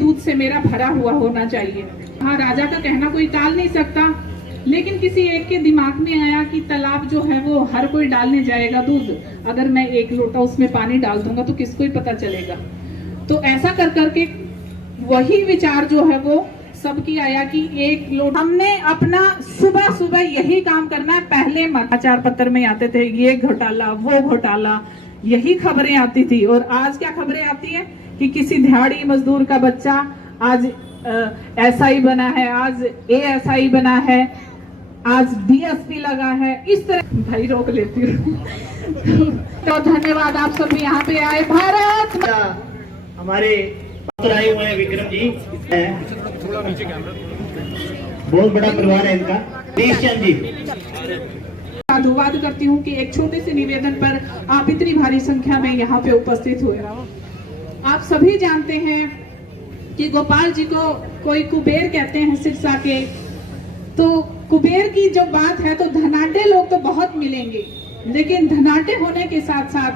दूध से मेरा भरा हुआ होना चाहिए। हाँ, राजा का कहना कोई टाल नहीं सकता, लेकिन किसी एक के दिमाग में आया कि तालाब जो है वो हर कोई डालने जाएगा दूध, अगर मैं 1 लोटा उसमें पानी डाल दूंगा तो किसको ही पता चलेगा। तो ऐसा कर करके वही विचार जो है वो सबकी आया कि 1 लोटा। हमने अपना सुबह सुबह यही काम करना है। पहले समाचार पत्र में आते थे ये घोटाला वो घोटाला, यही खबरें आती थी। और आज क्या खबरें आती है कि किसी दिहाड़ी मजदूर का बच्चा आज एसआई बना है, आज एएसआई बना है, आज डीएसपी लगा है। इस तरह भाई रोक लेती हूँ। तो धन्यवाद, आप सब यहाँ पे आए। भारत हमारे आए हुए हैं विक्रम जी, बहुत बड़ा परिवार है इनका। देशचंद जी, साधुवाद करती हूँ कि एक छोटे से निवेदन पर आप इतनी भारी संख्या में यहाँ पे उपस्थित हुए। आप सभी जानते हैं कि गोपाल जी को कोई कुबेर कहते हैं सिरसा के। तो कुबेर की जो बात है तो धनाढ्य लोग तो बहुत मिलेंगे, लेकिन धनाढ्य होने के साथ साथ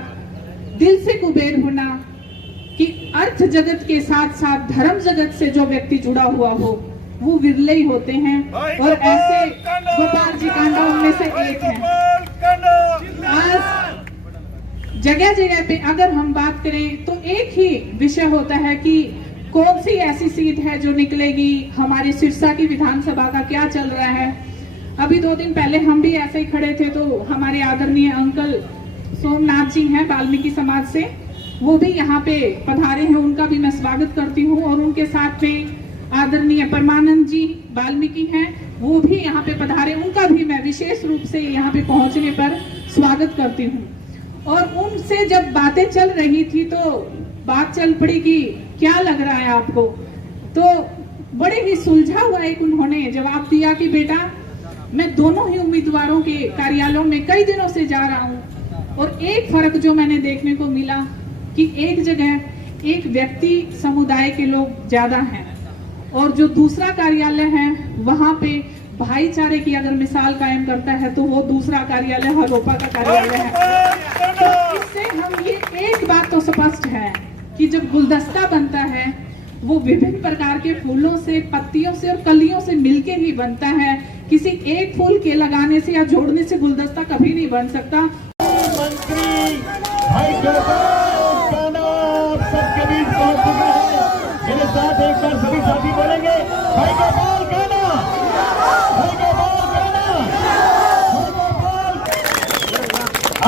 दिल से कुबेर होना, कि अर्थ जगत के साथ साथ धर्म जगत से जो व्यक्ति जुड़ा हुआ हो वो विरले ही होते हैं। और ऐसे गोपाल जी कांडा उनमें से एक है। आज जगह जगह पे अगर हम बात करें तो एक ही विषय होता है कि कौन सी ऐसी सीट है जो निकलेगी, हमारी सिरसा की विधानसभा का क्या चल रहा है। अभी 2 दिन पहले हम भी ऐसे ही खड़े थे, तो हमारे आदरणीय अंकल सोमनाथ जी हैं वाल्मीकि समाज से, वो भी यहाँ पे पधारे हैं, उनका भी मैं स्वागत करती हूँ। और उनके साथ में आदरणीय परमानंद जी वाल्मीकि हैं, वो भी यहाँ पे पधारे, उनका भी मैं विशेष रूप से यहाँ पे पहुंचने पर स्वागत करती हूँ। और उनसे जब बातें चल रही थी तो बात चल पड़ी कि क्या लग रहा है आपको, तो बड़े ही सुलझा हुआ एक उन्होंने जवाब दिया कि बेटा मैं दोनों ही उम्मीदवारों के कार्यालयों में कई दिनों से जा रहा हूँ, और एक फर्क जो मैंने देखने को मिला कि एक जगह एक व्यक्ति समुदाय के लोग ज्यादा हैं, और जो दूसरा कार्यालय है वहां पे भाईचारे की अगर मिसाल कायम करता है तो वो दूसरा कार्यालय हरोपा का कार्यालय है। तो इससे हम ये एक बात तो स्पष्ट है कि जब गुलदस्ता बनता है वो विभिन्न प्रकार के फूलों से, पत्तियों से और कलियों से मिलके ही बनता है। किसी एक फूल के लगाने से या जोड़ने से गुलदस्ता कभी नहीं बन सकता। मंत्री भाई गोपाल कांडा सबके बीच पहुंच चुका है। मेरे साथ एक बार सभी साथी बोलेंगे, भाई गोपाल कांडा, भाई गोपाल कांडा, भाई गोपाल।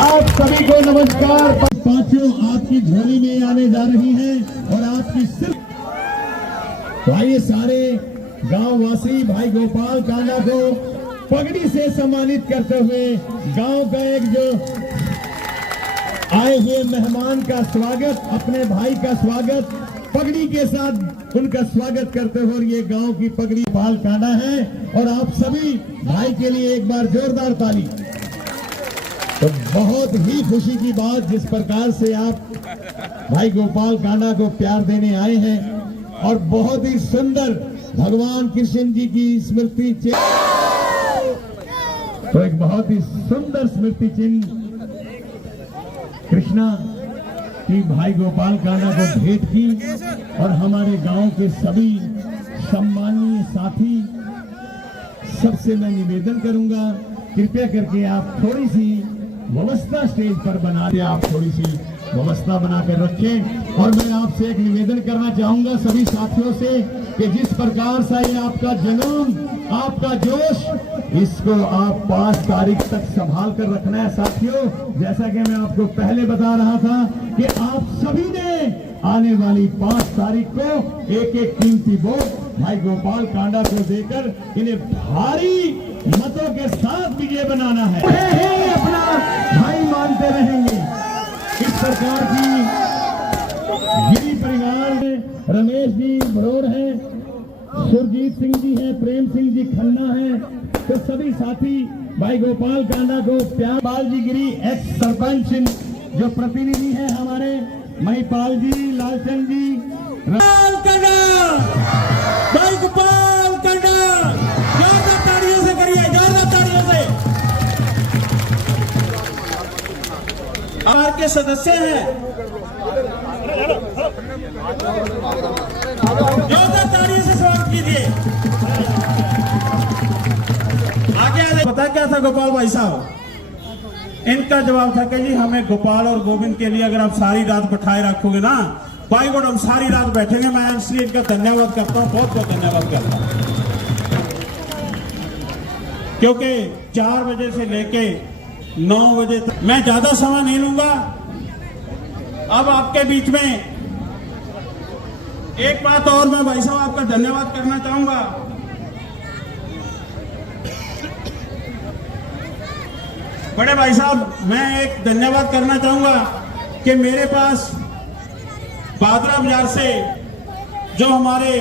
आप सभी को नमस्कार। पांचों आपकी झोली में आने जा रही हैं और आपकी सिर्फ तो आइए सारे गांव वासी भाई गोपाल कांडा को पगड़ी से सम्मानित करते हुए गांव का एक जो आए हुए मेहमान का स्वागत, अपने भाई का स्वागत पगड़ी के साथ उनका स्वागत करते हुए, ये गांव की पगड़ी गोपाल कांडा है। और आप सभी भाई के लिए एक बार जोरदार ताली। तो बहुत ही खुशी की बात, जिस प्रकार से आप भाई गोपाल कांडा को प्यार देने आए हैं, और बहुत ही सुंदर भगवान कृष्ण जी की स्मृति चिन्ह, तो एक बहुत ही सुंदर स्मृति चिन्ह कृष्णा की भाई गोपाल कांडा को भेंट की। और हमारे गांव के सभी सम्मानीय साथी, सबसे मैं निवेदन करूंगा कृपया करके आप थोड़ी सी व्यवस्था स्टेज पर बना दे, आप थोड़ी सी व्यवस्था बनाकर रखें। और मैं आपसे एक निवेदन करना चाहूंगा सभी साथियों से कि जिस प्रकार से ये आपका जुनून, आपका जोश, इसको आप 5 तारीख तक संभाल कर रखना है साथियों। जैसा कि मैं आपको पहले बता रहा था कि आप सभी ने आने वाली 5 तारीख को एक एक कीमती वोट भाई गोपाल कांडा को देकर इन्हें भारी मतों के साथ विजय बनाना है। अपना भाई मानते रहेंगे। इस प्रकार की गिरी परिवार में रमेश जी बड़ोर हैं, सुरजीत सिंह जी हैं, प्रेम सिंह जी खन्ना हैं, तो सभी साथी भाई गोपाल कांडा को प्यार। पाल जी गिरी एक्स सरपंच जो प्रतिनिधि हैं हमारे, महिपाल जी, लालचंद जी, भाई गोपाल कांडा जोरदार तालियों से करिए, जोरदार तालियों से। आर के सदस्य हैं कीजिए। आगे आगे पता क्या था गोपाल भाई साहब, इनका जवाब था कि जी हमें गोपाल और गोविंद के लिए अगर आप सारी रात बैठाए रखोगे ना भाई गुड, हम सारी रात बैठेंगे। मैं इसलिए इनका धन्यवाद करता हूँ, बहुत बहुत धन्यवाद करता हूँ, क्योंकि 4 बजे से लेके 9 बजे तक मैं ज्यादा समय नहीं लूंगा। अब आपके बीच में एक बात और मैं भाई साहब आपका धन्यवाद करना चाहूंगा। बड़े भाई साहब, मैं एक धन्यवाद करना चाहूंगा कि मेरे पास बादरा बाजार से जो हमारे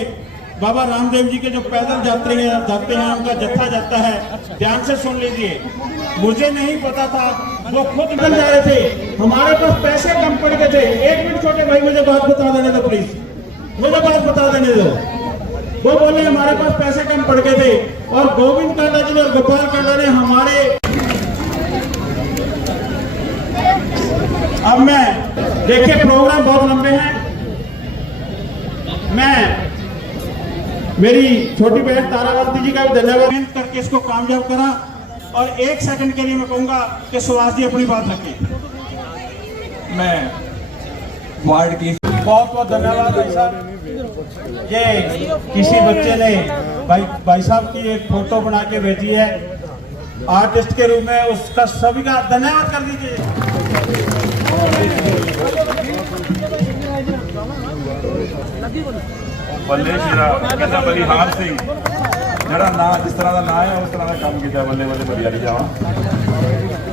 बाबा रामदेव जी के जो पैदल जाते हैं उनका जत्था जाता है, ध्यान से सुन लीजिए। मुझे नहीं पता था, वो खुद निकल जा रहे थे, हमारे पास पैसे कम पड़ गए थे। 1 मिनट छोटे भाई, मुझे बात बता देने दो प्लीज, मुझे बात बता देने दो। वो बोले हमारे पास पैसे कम पड़ गए थे और गोविंद कांडा जी और गोपाल कांडा ने हमारे, अब मैं देखिए प्रोग्राम बहुत लंबे हैं, मैं मेरी छोटी बहन तारावती जी का भी धन्यवाद करके इसको कामयाब करा। और 1 सेकंड के लिए मैं कहूंगा कि सुभाष जी अपनी बात रखें। मैं वार्ड की बहुत बहुत धन्यवाद भाई साहब। ये किसी बच्चे ने भाई साहब की एक फोटो बना के भेजी है आर्टिस्ट के रूप में, उसका सभी का धन्यवाद कर दीजिए। ਬੱਲੇ ਸ਼ੇਰਾ ਕਹਿੰਦਾ ਬਲੀਹਾਰ ਸਿੰਘ ਜਿਹੜਾ ਨਾਂ ਜਿਸ ਤਰ੍ਹਾਂ ਦਾ ਨਾਂ ਹੈ ਉਸ ਤਰ੍ਹਾਂ ਦਾ ਕੰਮ ਕੀਤਾ। ਬੱਲੇ ਬੱਲੇ ਬਲੀ वाली जावा,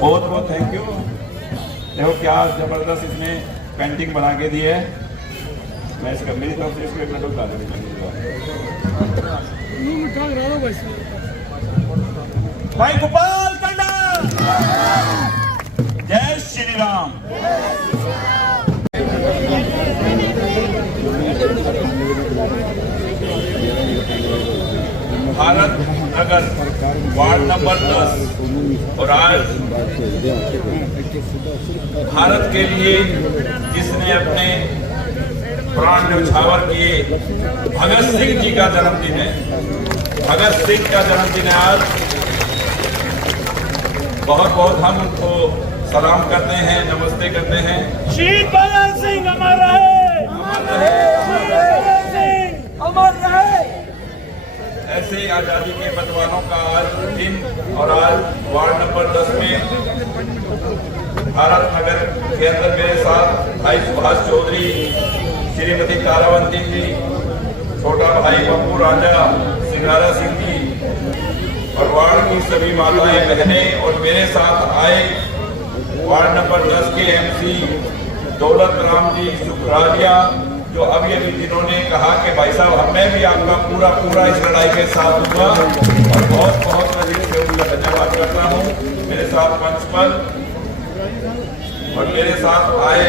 बहुत बहुत थैंक यू। देखो क्या जबरदस्त इसने पेंटिंग बना के दी है। मैं इसका मेरी तरफ से इसको एक लड्डू खा देनी भाई गोपाल कांडा, जय श्री राम। भारत नगर वार्ड नंबर 10 और आज भारत के लिए जिसने अपने प्राण न्यौछावर किए, भगत सिंह जी का जन्मदिन है। भगत सिंह का जन्मदिन है आज। बहुत बहुत हम उनको सलाम करते हैं, नमस्ते करते हैं। शहीद भगत सिंह अमर रहे, अमर रहे, शहीद भगत सिंह अमर रहे। ऐसे आजादी के बदवानों का आज दिन और आज वार्ड नंबर 10 में भारत नगर के अंदर मेरे साथ भाई सुभाष चौधरी, श्रीमती तारावती जी, छोटा भाई पप्पू राजा, सिंगारा सिंह जी और वार्ड की सभी माताएं बहनें और मेरे साथ आए वार्ड नंबर 10 के एमसी दौलत राम जी सुखरालिया, जो अभी जिन्होंने कहा कि भाई साहब मैं भी आपका पूरा इस लड़ाई के साथ दूंगा और बहुत बहुत मैं दिल से उनका धन्यवाद करता हूँ। मेरे साथ मंच पर और मेरे साथ आए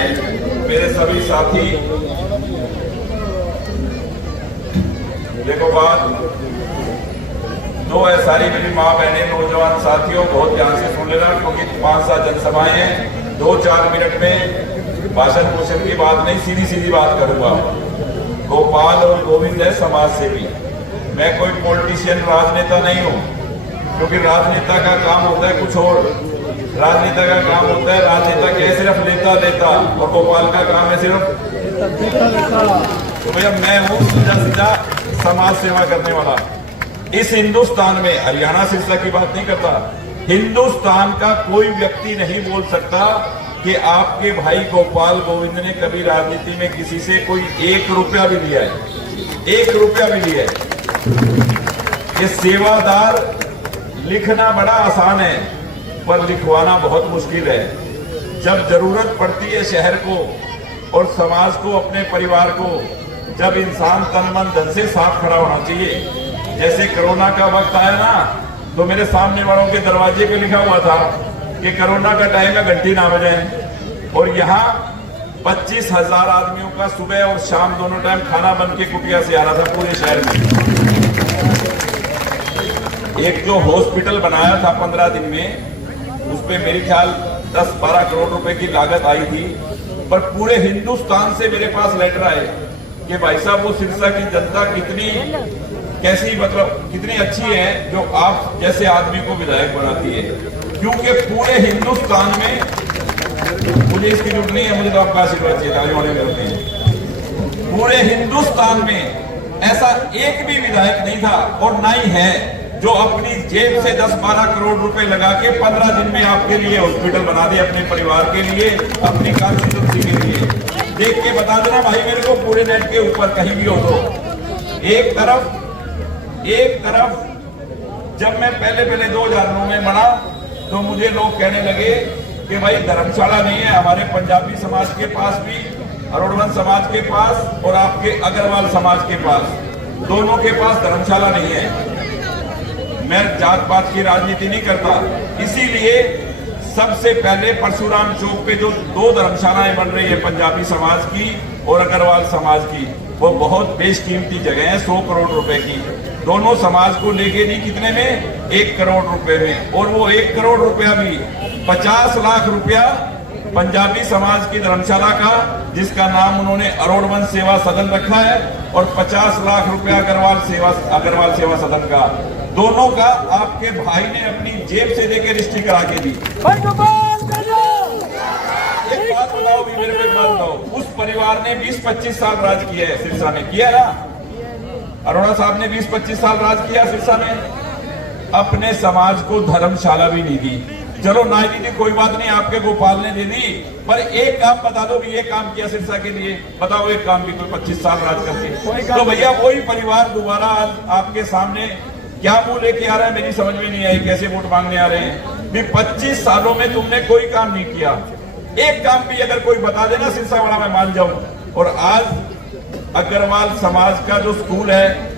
मेरे सभी साथी। देखो बात दो है, सारी मेरी माँ बहनें नौजवान साथियों बहुत ध्यान से सुन लेना, क्योंकि 5-7 जनसभाएं हैं। 2-4 मिनट में भाषण पोषण की बात नहीं, सीधी सीधी बात करूंगा। गोपाल और गोविंद है समाज सेवी, मैं कोई पॉलिटिशियन राजनेता नहीं हूं, क्योंकि राजनेता का काम होता है कुछ और। राजनेता का काम होता है, राजनेता क्या सिर्फ लेता और गोपाल का काम है सिर्फ तो भैया मैं हूं सीधा समाज सेवा करने वाला। इस हिंदुस्तान में, हरियाणा सिरसा की बात नहीं करता, हिंदुस्तान का कोई व्यक्ति नहीं बोल सकता कि आपके भाई गोपाल गोविंद ने कभी राजनीति में किसी से कोई 1 रुपया भी लिया है, 1 रुपया भी लिया है। ये सेवादार लिखना बड़ा आसान है पर लिखवाना बहुत मुश्किल है। जब जरूरत पड़ती है शहर को और समाज को, अपने परिवार को, जब इंसान तन मन धन से साथ खड़ा होना चाहिए। जैसे कोरोना का वक्त आया ना, तो मेरे सामने वालों के दरवाजे पे लिखा हुआ था कि कोरोना का टाइम है, घंटी ना बजाएं। और यहाँ 25,000 आदमियों का सुबह और शाम दोनों टाइम खाना बन के कुटिया से आ रहा था पूरे शहर में। एक जो हॉस्पिटल बनाया था 15 दिन में, उसपे मेरे ख्याल 10-12 करोड़ रुपए की लागत आई थी। पर पूरे हिंदुस्तान से मेरे पास लेटर आए कि भाई साहब वो सिरसा की जनता कैसी मतलब कितनी अच्छी है जो आप जैसे आदमी को विधायक बनाती है, क्योंकि पूरे हिंदुस्तान में, मुझे इसकी जरूरत नहीं है, मुझे तो आपका आशीर्वाद चाहिए, ताली होने की जरूरत नहीं है। पूरे हिंदुस्तान में ऐसा एक भी विधायक नहीं था और ना ही है जो अपनी जेब से 10-12 करोड़ रुपए लगा के 15 दिन में आपके लिए हॉस्पिटल बना दे, अपने परिवार के लिए, अपनी कॉन्स्टिट्यूंसी के लिए। देख के बता देना भाई मेरे को, पूरे नेट के ऊपर कहीं भी हो तो। एक तरफ जब मैं पहले 2009 में बना तो मुझे लोग कहने लगे कि भाई धर्मशाला नहीं है हमारे पंजाबी समाज के पास भी, अरोड़वंश समाज के पास और आपके अग्रवाल समाज के पास, दोनों के पास धर्मशाला नहीं है। मैं जात पात की राजनीति नहीं करता, इसीलिए सबसे पहले परशुराम चौक पे जो 2 धर्मशालाएं बन रही है, पंजाबी समाज की और अग्रवाल समाज की, वो बहुत बेशकीमती जगह है, 100 करोड़ रुपए की। दोनों समाज को लेके दी कितने में? 1 करोड़ रुपए में। और वो 1 करोड़ रुपया भी 50 लाख रुपया पंजाबी समाज की धर्मशाला का, जिसका नाम उन्होंने अरोड़वंश सेवा सदन रखा है, और 50 लाख रुपया अग्रवाल सेवा सदन का, दोनों का आपके भाई ने अपनी जेब से देके रजिस्ट्री करा के दी। एक बात बताओ भी, मेरे को एक बात बताओ, उस परिवार ने 20-25 साल राज किया है सिरसा में, किया ना? अरोड़ा साहब ने 20-25 साल राज किया सिरसा में, अपने समाज को धर्मशाला भी नहीं दी। चलो ना दी थी कोई बात नहीं, आपके गोपाल ने दे दी, पर एक काम बता दो भी ये काम किया सिरसा के लिए, बताओ एक काम भी कोई 25 साल राज करके। तो भैया वही परिवार दोबारा आज आपके सामने क्या मुंह लेके आ रहा है, मेरी समझ में नहीं आई, कैसे वोट मांगने आ रहे हैं भी। 25 सालों में तुमने कोई काम नहीं किया, एक काम भी अगर कोई बता देना सिरसा वाला, मैं मान जाऊं। और आज अग्रवाल समाज का जो स्कूल है,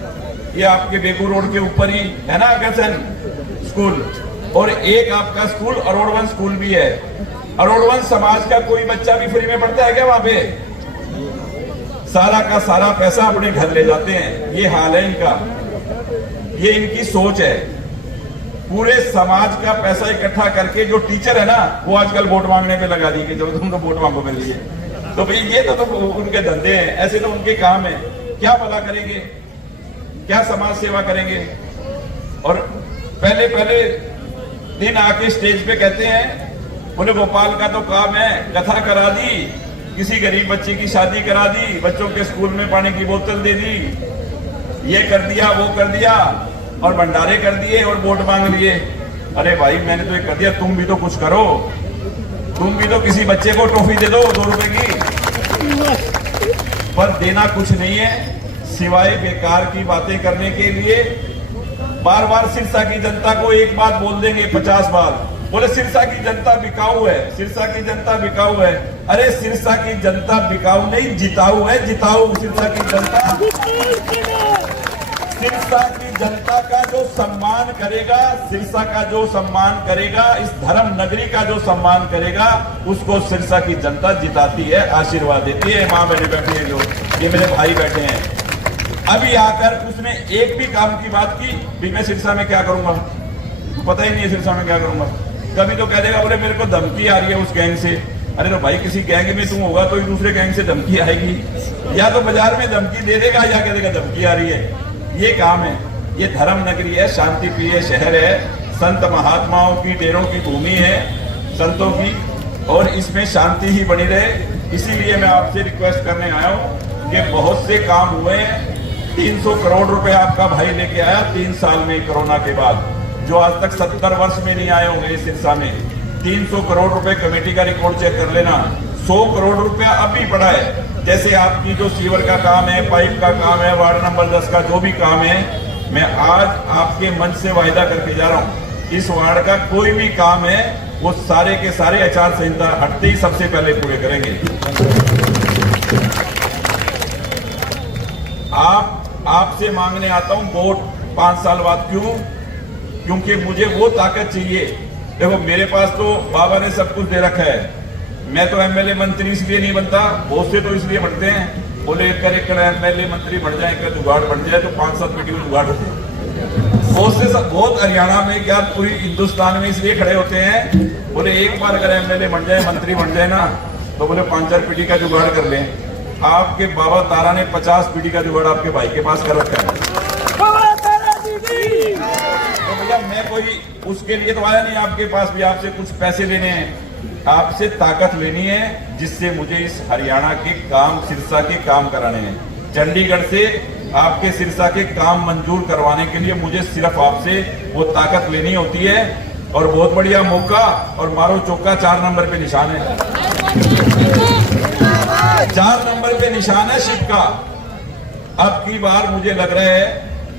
ये आपके बेगू रोड के ऊपर ही है ना, अग्रसेन स्कूल, और एक आपका स्कूल अरोड़वंश स्कूल भी है। अरोड़वंश समाज का कोई बच्चा भी फ्री में पढ़ता है क्या वहां पे? सारा का सारा पैसा अपने घर ले जाते हैं। ये हाल है इनका, ये इनकी सोच है। पूरे समाज का पैसा इकट्ठा करके जो टीचर है ना, वो आजकल वोट मांगने पे लगा दी कि चलो तुम तो वोट मांगो मेरे लिए। तो भाई ये तो उनके धंधे हैं, ऐसे तो उनके काम है। क्या भला करेंगे, क्या समाज सेवा करेंगे? और पहले दिन आके स्टेज पे कहते हैं, बोले गोपाल का तो काम है, कथा करा दी, किसी गरीब बच्चे की शादी करा दी, बच्चों के स्कूल में पानी की बोतल दे दी, ये कर दिया वो कर दिया, और भंडारे कर दिए और वोट मांग लिए। अरे भाई मैंने तो ये कर दिया, तुम भी तो कुछ करो, तुम भी तो किसी बच्चे को टॉफी दे दो 2 रुपए की। पर देना कुछ नहीं है सिवाय बेकार की बातें करने के लिए। बार बार सिरसा की जनता को एक बात बोल देंगे 50 बार, बोले सिरसा की जनता बिकाऊ है, सिरसा की जनता बिकाऊ है। अरे सिरसा की जनता बिकाऊ नहीं, जिताऊ है, जिताऊ। सिरसा की जनता, सिरसा की जनता का जो सम्मान करेगा, सिरसा का जो सम्मान करेगा, इस धर्म नगरी का जो सम्मान करेगा, उसको सिरसा की जनता जिताती है, आशीर्वाद देती है। मां बहने बैठी है, जो ये मेरे भाई बैठे हैं, अभी आकर उसने एक भी काम की बात की भी मैं सिरसा में क्या करूंगा, पता ही नहीं है सिरसा में क्या करूंगा। कभी तो कह देगा बोले मेरे को धमकी आ रही है उस गैंग से। अरे तो भाई किसी गैंग में तुम होगा तो ही दूसरे गैंग से धमकी आएगी, या तो बाजार में धमकी दे देगा या कह देगा धमकी आ रही है। ये काम है, ये धर्म नगरी है, शांति प्रिय शहर है, संत महात्माओं की डेरों की भूमि है, संतों की, और इसमें शांति ही बनी रहे। इसीलिए मैं आपसे रिक्वेस्ट करने आया हूँ कि बहुत से काम हुए हैं। 300 करोड़ रुपए आपका भाई लेके आया 3 साल में कोरोना के बाद, जो आज तक 70 वर्ष में नहीं आए होंगे इस सिरसा में। 300 करोड़ रुपए कमेटी का रिकॉर्ड चेक कर लेना। 100 करोड़ रुपया अभी पड़ा है। जैसे आपकी जो सीवर का काम है, पाइप का काम है, वार्ड नंबर 10 का जो भी काम है, मैं आज आपके मंच से वायदा करके जा रहा हूं, इस वार्ड का कोई भी काम है वो सारे के सारे आचार संहिता हटते ही सबसे पहले पूरे करेंगे। आपसे मांगने आता हूं वोट 5 साल बाद। क्यों? क्योंकि मुझे वो ताकत चाहिए। देखो मेरे पास तो बाबा ने सब कुछ दे रखा है। मैं तो एमएलए मंत्री इसलिए नहीं बनता, बहुत से तो इसलिए बनते हैं, बोले एक एमएलए मंत्री बन जाए, एक जुगाड़ बन जाए तो 5-7 वीडियो जुगाड़ होते हैं। बहुत से बहुत हरियाणा में क्या पूरी हिंदुस्तान में इसलिए खड़े होते हैं, बोले एक बार अगर एमएलए बन जाए, मंत्री बन जाए ना, तो बोले 5-4 पीढ़ी का जुगाड़ कर लें। आपके बाबा तारा ने 50 पीढ़ी का जुगाड़ आपके भाई के पास कर रखा है। कोई उसके लिए तो आया नहीं आपके पास भी आपसे कुछ पैसे लेने हैं, आपसे ताकत लेनी है जिससे मुझे इस हरियाणा के काम, सिरसा के काम कराने हैं। चंडीगढ़ से आपके सिरसा के काम मंजूर करवाने के लिए मुझे सिर्फ आपसे वो ताकत लेनी होती है। और बहुत बढ़िया मौका, और मारो चौका 4 नंबर पे निशान है, 4 नंबर पे निशान है शिव का। अब की बार मुझे लग रहा है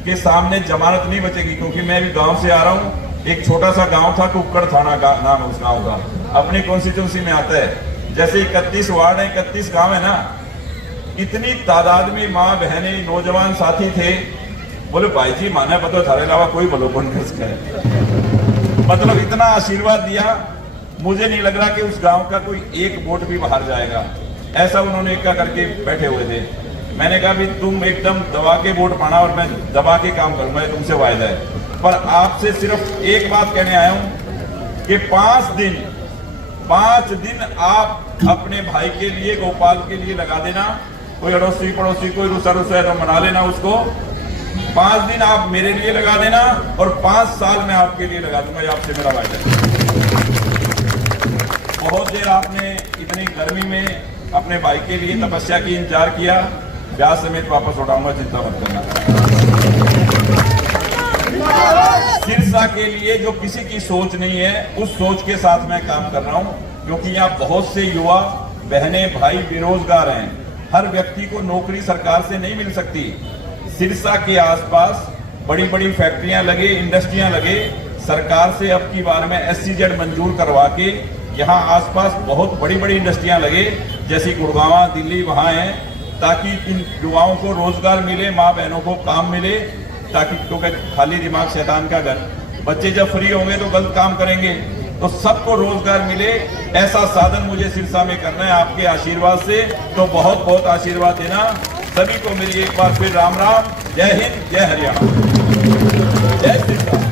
कि सामने जमानत नहीं बचेगी, क्योंकि मैं भी गांव से आ रहा हूं। एक छोटा सा गांव था, कुक्कड़ थाना का नाम है उस गांव का, अपनी कॉन्स्टिट्यूंसी में आता है। जैसे 31 वार्ड है, 31 गांव है ना, इतनी तादाद में माँ बहनें नौजवान साथी थे। बोले भाई जी माना पता थारे अलावा कोई बोलो कौन कर सकता है। मतलब इतना आशीर्वाद दिया, मुझे नहीं लग रहा कि उस गांव का कोई एक वोट भी बाहर जाएगा। ऐसा उन्होंने एक करके बैठे हुए थे। मैंने कहा भी तुम एकदम दबा के वोट पाना और मैं दबा के काम करूंगा, ये तुमसे वायदा है। पर आपसे सिर्फ एक बात कहने आया हूं कि 5 दिन आप अपने भाई के लिए, गोपाल के लिए लगा देना। कोई अड़ोसी पड़ोसी कोई रुसा है तो मना लेना उसको। 5 दिन आप मेरे लिए लगा देना और 5 साल में आपके लिए लगा दूंगा, ये आपसे मेरा वायदा है। बहुत देर आपने इतनी गर्मी में अपने भाई के लिए तपस्या की, इंतजार किया। ब्याह समेत वापस उठाऊंगा, चिंता मत करना। सिरसा के लिए जो किसी की सोच नहीं है, उस सोच के साथ मैं काम कर रहा हूं, क्योंकि यहाँ बहुत से युवा बहनें भाई बेरोजगार हैं। हर व्यक्ति को नौकरी सरकार से नहीं मिल सकती। सिरसा के आसपास बड़ी बड़ी फैक्ट्रियां लगे, इंडस्ट्रियां लगे। सरकार से अब की बार में SEZ मंजूर करवा के यहाँ आसपास बहुत बड़ी बड़ी इंडस्ट्रियां लगे, जैसी गुड़गांव, दिल्ली वहां हैं, ताकि इन युवाओं को रोजगार मिले, माँ बहनों को काम मिले। ताकि, क्योंकि खाली दिमाग शैतान का घर, बच्चे जब फ्री होंगे तो गलत काम करेंगे, तो सबको रोजगार मिले, ऐसा साधन मुझे सिरसा में करना है आपके आशीर्वाद से। तो बहुत बहुत आशीर्वाद देना। सभी को मेरी एक बार फिर राम राम। जय हिंद, जय हरियाणा, जय सिरसा।